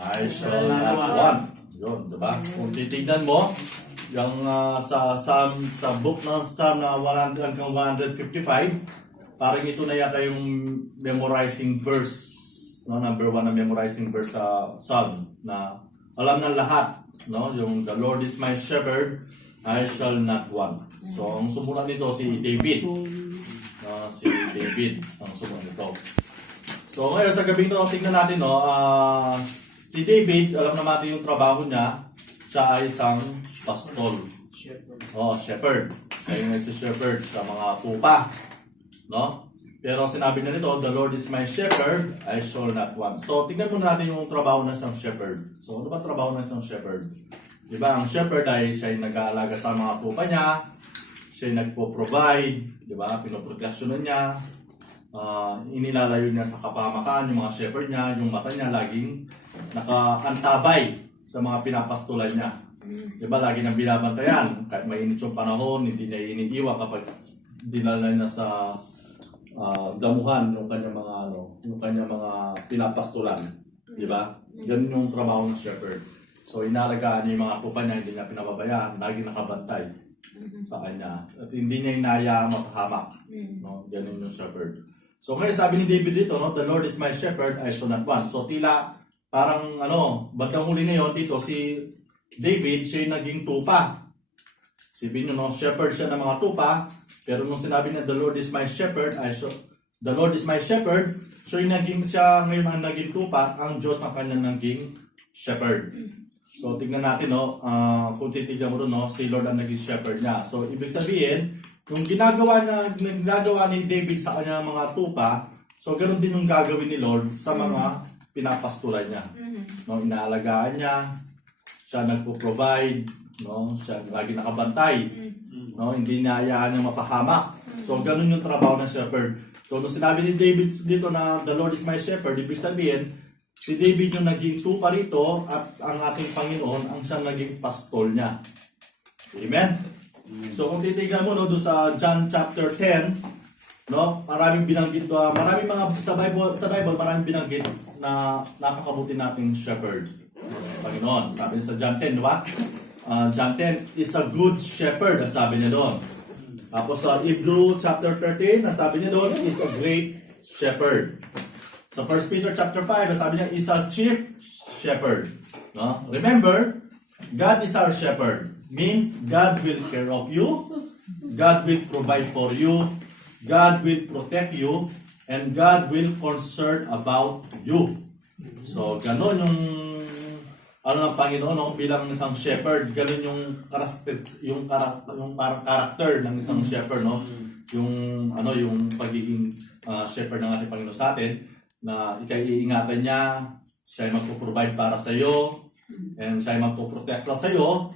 I shall not want. Yun, diba? Kung titignan mo, yung sa book ng Psalm na 100 hanggang 155, parang ito na yata yung memorizing verse, no? Number 1 na memorizing verse sa Psalm na alam ng lahat, no? Yung the Lord is my shepherd, I shall not want. So ang sumunod nito si David. Si David ang sumunod nito. So ngayon sa gabi ito, tingnan natin, no? Si David, alam naman yung trabaho niya, siya ay isang pastol. Shepherd. Siya yung shepherd sa mga tupa. No? Pero sinabi na nito, the Lord is my shepherd, I shall not want. So, tingnan muna natin yung trabaho ng isang shepherd. So, ano ba trabaho ng isang shepherd? Diba, ang shepherd ay siya yung nag-aalaga sa mga tupa niya, siya yung nagpo-provide, diba, pinoproteksyonan niya, inilalayo niya sa kapahamakan yung mga shepherd niya, yung mata niya laging nakaantabay sa mga pinapastulan niya. Diba, lagi nang binabantayan. Kahit mainit yung panahon, hindi niya iniiwan kapag dinala niya sa damuhan yung kanyang mga pinapastulan. Diba? Ganun yung trabaho ng shepherd. So, inalagaan niya yung mga tupa niya, hindi niya pinababayaan, lagi nakabantay sa kanya. At hindi niya inayaan makahamak. No? Ganun yung shepherd. So, ngayon sabi ni David dito, no? The Lord is my shepherd, I shall not want. So, tila parang bandang huli ngayon dito, si David, siya yung naging tupa. Sipin nyo, no? Shepherd siya ng mga tupa. Pero nung sinabi niya, the Lord is my shepherd, the Lord is my shepherd, so yung siya ngayon ang naging tupa, ang Diyos ang kanyang naging shepherd. So, tignan natin, no? Kung titignan mo rin, no? Si Lord ang naging shepherd niya. So, ibig sabihin, yung ginagawa ni David sa kanyang mga tupa, so, ganun din yung gagawin ni Lord sa mga pinapastulan niya. No? Inaalagaan niya, siya nagpo-provide, no? Siya lagi nakabantay, no? Hindi inayaan niya mapahamak. So, ganun yung trabaho ng shepherd. So, nung sinabi ni David dito na the Lord is my shepherd, ibig sabihin, si David yung naging tupa rito at ang ating Panginoon ang siyang naging pastol niya. Amen? So, kung titignan mo, no, doon sa John chapter 10, no, maraming binanggit, maraming mga sa Bible maraming binanggit na napakabuti nating shepherd. Panginoon. Sabi niya sa John 10, di ba? John 10 is a good shepherd, sabi niya doon. Tapos sa Hebrew chapter 13, sabi niya doon, is a great shepherd. Sa 1 Peter chapter 5, sabi niya, is a chief shepherd. No? Remember, God is our shepherd. Means God will care of you, God will provide for you, God will protect you, and God will concern about you. So, ganun ng Panginoon, no? Bilang isang shepherd, ganun yung parang character ng isang shepherd, no? Yung pagiging shepherd ng ating Panginoon sa atin, na ikaiingatan niya, siya ay magpo-provide para sa iyo, and siya ay magpo-protect sa iyo,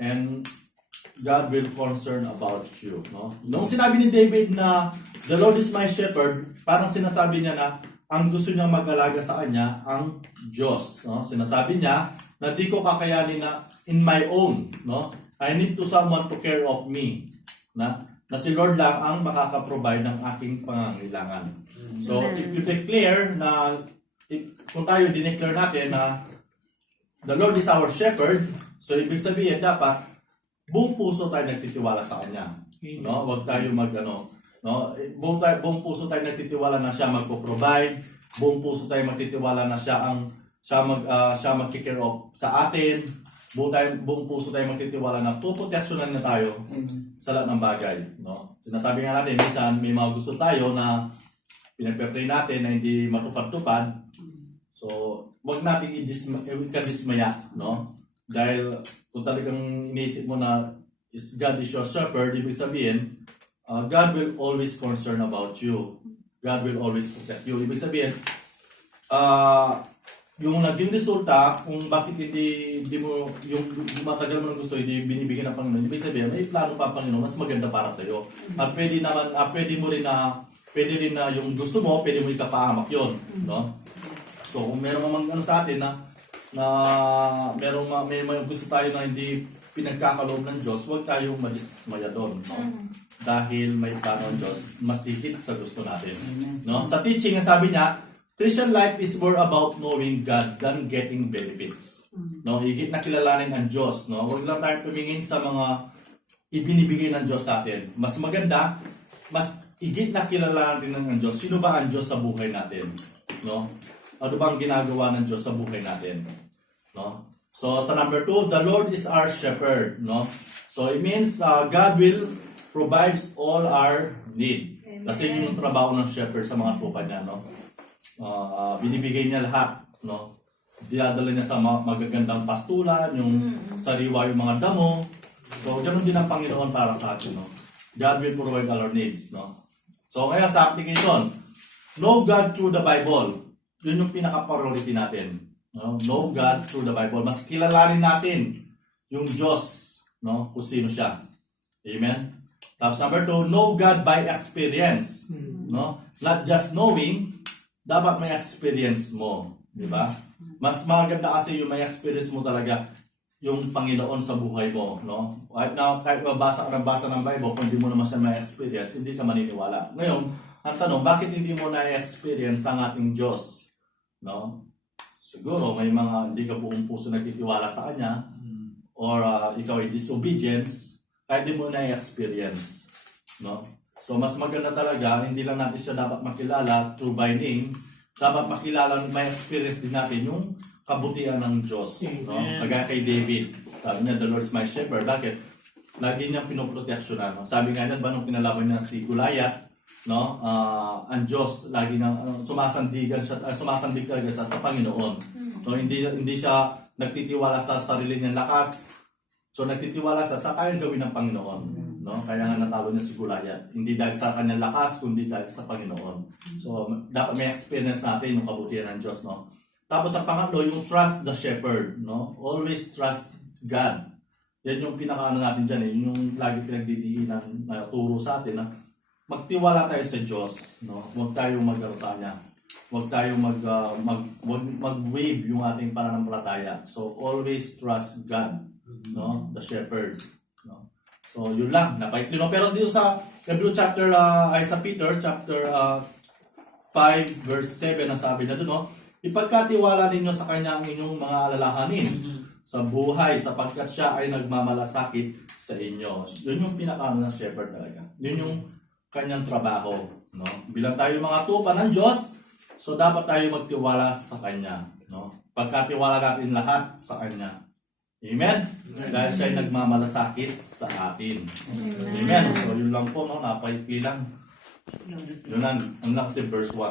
and God will concern about you, no? Nung sinabi ni David na the Lord is my shepherd, parang sinasabi niya na ang gusto niya mag-alaga sa kanya ang Diyos, no? Sinasabi niya na di ko kakayanin na in my own, no? I need to someone to care of me, na si Lord lang ang makaka-provide ng aking pangangailangan. So, if you declare na, kung tayo dineclare natin na the Lord is our shepherd, so ibig sabihin dapat buong puso tayo nagtitiwala sa Kanya. No? Huwag tayo no? Buong puso tayo nagtitiwala na siya magpo-provide, buong puso tayo magtitiwala na siya mag-care of sa atin, buong puso tayo magtitiwala na puproteksyonan na tayo sa lahat ng bagay. No? Sinasabi nga natin, minsan may mga gusto tayo na pinagpe-pray natin na hindi matupad-tupad. So, wag natin dismaya, no? Dahil kung talagang iniisip mo na God is your shepherd, ibig sabihin, God will always concern about you. God will always protect you. Ibig sabihin, yung naging resulta, kung bakit hindi mo, yung matagal mo ng gusto, hindi binibigyan ng Panginoon, ibig sabihin, may plano pa Panginoon, mas maganda para sa iyo. At pwede rin na yung gusto mo, pwede mo ikapahamak yun, no? So, kung meron namang sa atin na may gusto tayo na hindi pinagkakaloob ng Diyos, huwag tayong madismaya doon, no? Dahil may plano ng Diyos, mas higit sa gusto natin, no? Sa teaching, sabi niya, Christian life is more about knowing God than getting benefits. No, higit na kilalanin ang Diyos, no? Huwag lang tayo tumingin sa mga ibinibigay ng Diyos sa atin. Mas maganda, mas higit na kilalanin ng Diyos. Sino ba ang Diyos sa buhay natin? No? Ano ba ang ginagawa ng Diyos sa buhay natin? No? So sa number 2, the Lord is our shepherd, no? So it means God will provide all our need. Kasi yun yung trabaho ng shepherd sa mga tupa niya, no? Binibigay niya lahat, no? Dinadala niya sa magagandang pastulan, yung sariwa yung mga damo. So, ganoon din ang Panginoon para sa atin, no? God will provide all our needs, no? So, kaya sa application, know God through the Bible. Yun yung pinaka-priority natin. No? Know God through the Bible. Mas kilalanin natin yung Diyos, no? Kung sino siya. Amen? Tapos number 2, know God by experience. No? Not just knowing, dapat may experience mo. Di ba? Mas maganda kasi yung may experience mo talaga yung Panginoon sa buhay mo. No? Right now, kahit mabasa ka ng basa ng Bible, kung hindi mo naman siya may experience, hindi ka maniniwala. Ngayon, ang tanong, bakit hindi mo na-experience ang ating Diyos? No? Siguro, may mga hindi ka buong puso nagtitiwala sa Kanya, or ikaw ay disobedience, kahit di mo na-experience. No? So, mas maganda talaga, hindi lang natin siya dapat makilala through by name, dapat makilala, may experience din natin yung kabutihan ng Diyos. No? Kagaya kay David, sabi niya, the Lord is my shepherd. Bakit? Lagi niyang pinoproteksyonan. No? Sabi nga niya, ba nung pinalaban niya si Goliath, no? Ang Diyos, lagi niyang sumasandig talaga sa Panginoon. No? Hindi siya nagtitiwala sa sarili niyang lakas. So, nagtitiwala sa kayang gawin ng Panginoon. No? Kaya nga natalo niya si Goliath. Hindi dahil sa kanyang lakas, kundi dahil sa Panginoon. So, dapat may experience natin yung kabutihan ng Diyos. No? Tapos, ang pangatlo, yung trust the shepherd. No? Always trust God. Yan yung pinakaano natin dyan. Yung lagi pinagdidiinan na turo sa atin. Na magtiwala tayo sa Diyos. No? Huwag tayong mag-ano sa Kanya. Huwag tayong mag-wave yung ating pananampalataya. So, always trust God. No? The shepherd. No? So, yun lang. Napaikli, no? Pero dito sa Hebrew chapter, ay sa Peter, chapter 5, verse 7, ang sabi na doon, no? Ipagkatiwala ninyo sa Kanya ang inyong mga alalahanin sa buhay, sapagkat siya ay nagmamalasakit sa inyo. Yun yung pinaka ng shepherd talaga. Yun yung kanyang trabaho. No? Bilang tayo mga tupa ng Diyos, so dapat tayo magtiwala sa Kanya. No? Pagkatiwala natin lahat sa Kanya. Amen? Dahil siya ay nagmamalasakit sa atin. Amen? So yun lang po, no? Napaikli lang. Yun lang kasi verse 1.